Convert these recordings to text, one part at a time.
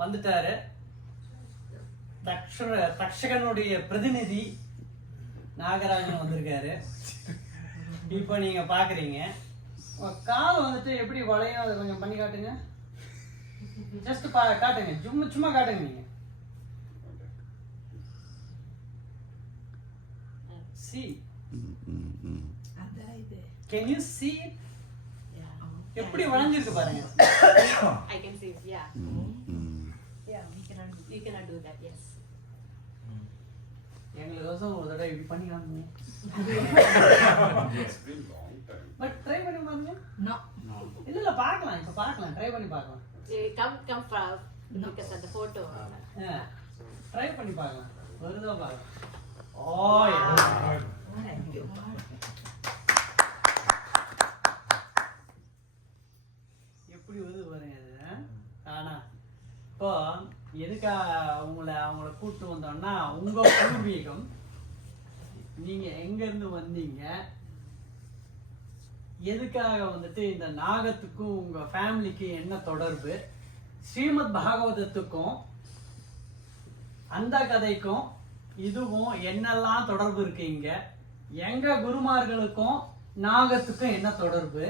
வந்துட்டாரு. தக்ஷகனுடைய பிரதிநிதி நாகராஜன் வந்திருக்காரு. இப்போ நீங்க பாக்குறீங்க கால் வந்துட்டு எப்படி வளையும், அதை கொஞ்சம் பண்ணி காட்டுங்க. ஜஸ்ட் காட்டுங்க, சும்மா காட்டுங்க. நீங்க see, can you see it? எப்படி வளைஞ்சிருக்கு பாருங்க. I can see it, yeah. Yeah, we cannot do that, yes. எங்களுக்கோசம் ஒரு தடவை இப்படி பண்ணி காணுங்க. பட் ட்ரை பண்ணி பாருங்க. இல்ல பார்க்கலாம், இப்ப பார்க்கலாம், ட்ரை பண்ணி பார்க்கலாம். Come from because of the photo. Try பண்ணி பார்க்கலாம், வருதா பார்க்கலாம். எப்படி வருது பாருங்க அது. ஆனா இப்போ எதுக்கா அவங்கள கூட்டு வந்தோம்னா, உங்க பூர்வீகம், நீங்க எங்க இருந்து வந்தீங்க, எதுக்காக வந்துட்டு இந்த நாகத்துக்கும் உங்க ஃபேமிலிக்கு என்ன தொடர்பு, ஸ்ரீமத் பாகவதத்துக்கும் அந்த கதைக்கும் இதுவும் என்னெல்லாம் தொடர்பு இருக்கு, இங்க எங்க குருமார்களுக்கும் நாகத்துக்கும் என்ன தொடர்பு,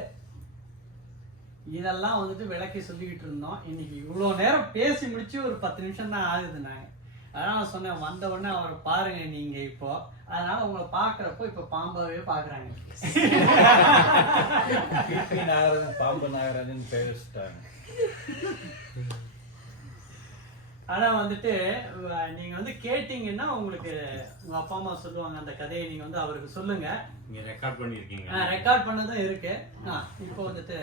இதெல்லாம் வந்துட்டு விளக்கி சொல்லிக்கிட்டு இருந்தோம். இன்னைக்கு இவ்வளோ நேரம் பேசி முடிச்சு ஒரு 10 நிமிஷம் தான் ஆகுது. நாங்கள் அதான் நான் சொன்னேன், வந்த உடனே அவரை பாருங்க நீங்க. இப்போ அதனால உங்களை பாக்குறப்போ இப்ப பாம்பாவே பாக்குறாங்க. நாகராஜன் பாம்பு நாகராஜன் பேசிட்டாங்க. ஆனா வந்துட்டு நீங்க வந்து கேட்டீங்கன்னா உங்களுக்கு உங்க அப்பா அம்மா சொல்லுவாங்க அந்த கதையை. நீங்க வந்து அவருக்கு சொல்லுங்க. நீங்க ரெக்கார்ட் பண்ணிருக்கீங்க. ரெக்கார்ட் பண்ணதும் இருக்கு. இப்போ வந்துட்டு